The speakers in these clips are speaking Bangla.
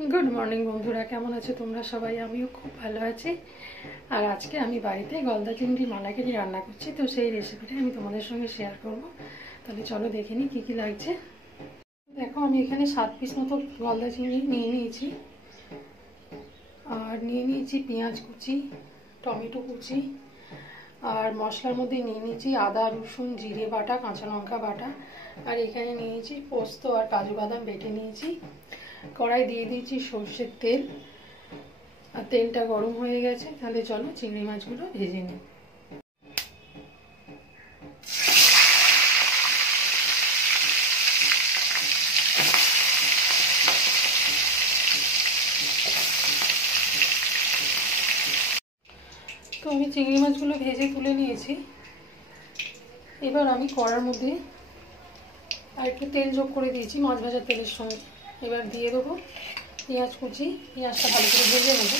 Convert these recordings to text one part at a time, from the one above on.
गुड मर्निंग बंधुरा केमन आछो तोमरा सबाई। आमिও खूब भालो आछि। और आज के आमी बाड़ीते गलदा चिंगड़ी मालाइकारी रान्ना करछि, तो सेई रेसिपिटा आमी तोमादेर संगे शेयर करब। ताहले चलो देखे निই कि कि लागছে। देखो आमी एखाने 7 पिस मतो गलदा चिंगड़ी निये निয়েছি और निये निয়েছি पेঁয়াজ कुचि, टमेटो कुचि और मशलार मধ্যে নিয়ে নিয়েছি आदा रसुन जिरे बाटा काँचा लंका बाटा और एखाने निয়েছি पोस्त और काजू बादाम बेटे निয়েছি। कड़ाई दिए दिएছি সরষের तेल और तेलटा गरम हो गेছে। তাহলে চলো চিংড়ি মাছগুলো ভেজে নিই। তো আমি চিংড়ি মাছগুলো ভেজে তুলে নিয়েছি। এবার আমি কড়ার মধ্যে আর একটু তেল যোগ করে দিয়েছি মাছ ভাজার তেলের সঙ্গে। এবার দিয়ে দেবো পেঁয়াজ কুচি। পেঁয়াজটা ভালো করে ভেজে নেব।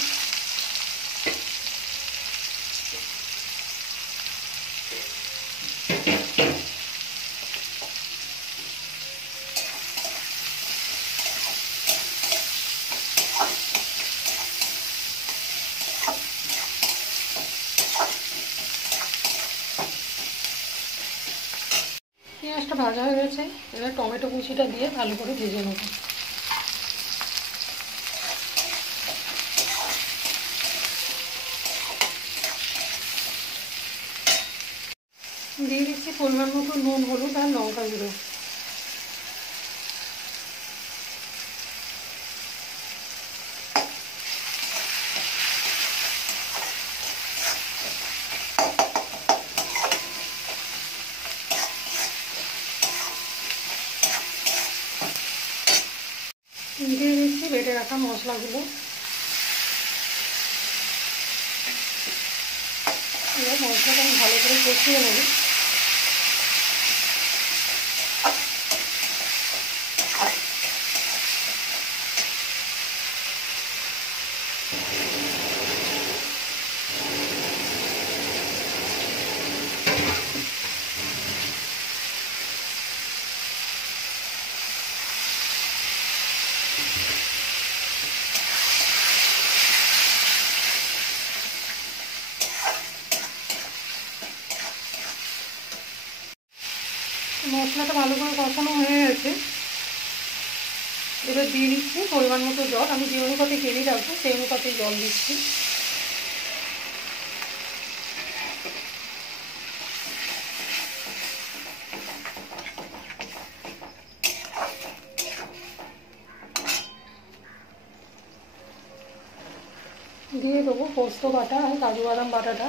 পেঁয়াজটা ভাজা হয়ে গেছে। এবার টমেটো কুচিটা দিয়ে ভালো করে ভেজে নেব। দিয়ে দিচ্ছি পরিমাণ মতো নুন, হলুদ আর লঙ্কা গুঁড়ো। দিয়ে দিচ্ছি বেটে রাখা মশলাগুলো। এবার মশলাটা আমি ভালো করে কষিয়ে নেব। মশলাটা ভালো করে কষানো হয়ে গেছে। এবার দিয়ে দিচ্ছি পরিমাণ মতো জল। আমি যে অনুপাতে গ্রেভি রাখবো সেই অনুপাতে জল দিচ্ছি। দিয়ে দেবো পোস্ত বাটা আর কাজু বাদাম বাটাটা।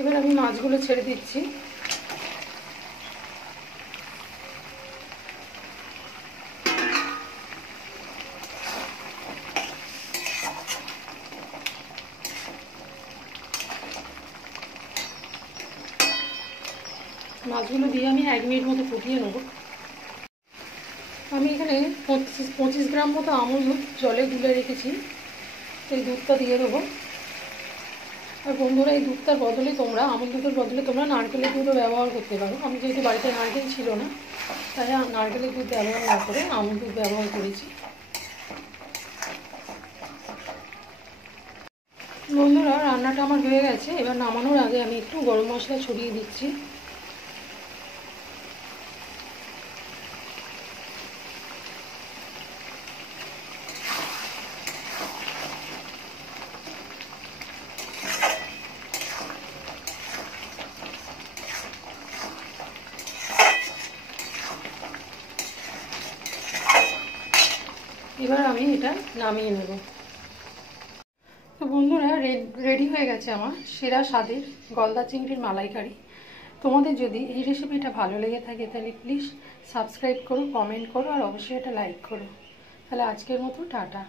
এবার আমি মাছগুলো ছেড়ে দিচ্ছি। মাছগুলো দিয়ে আমি 1 মিনিট মতো ফুটিয়ে নেব। আমি এখানে 25 গ্রাম মতো আমুল দুধ জলে গুলে রেখেছি। এই দুধটা দিয়ে দেবো। আর বন্ধুরা এই দুধটার বদলে তোমরা আমুল দুধের বদলে তোমরা নারকেলের দুধও ব্যবহার করতে পারো। আমি যেহেতু বাড়িতে নারকেল ছিল না তাই নারকেলের দুধ ব্যবহার না করে আমুল দুধ ব্যবহার করেছি। বন্ধুরা রান্নাটা আমার হয়ে গেছে। এবার নামানোর আগে আমি একটু গরম মশলা ছড়িয়ে দিচ্ছি। এবার আমি এটা নামিয়ে নেব। তো বন্ধুরা রেডি হয়ে গেছে আমার সেরা স্বাদের গলদা চিংড়ির মালাইকারি। তোমাদের যদি এই রেসিপিটা ভালো লেগে থাকে তাহলে প্লিজ সাবস্ক্রাইব করো, কমেন্ট করো আর অবশ্যই এটা লাইক করো। তাহলে আজকের মতো টাটা।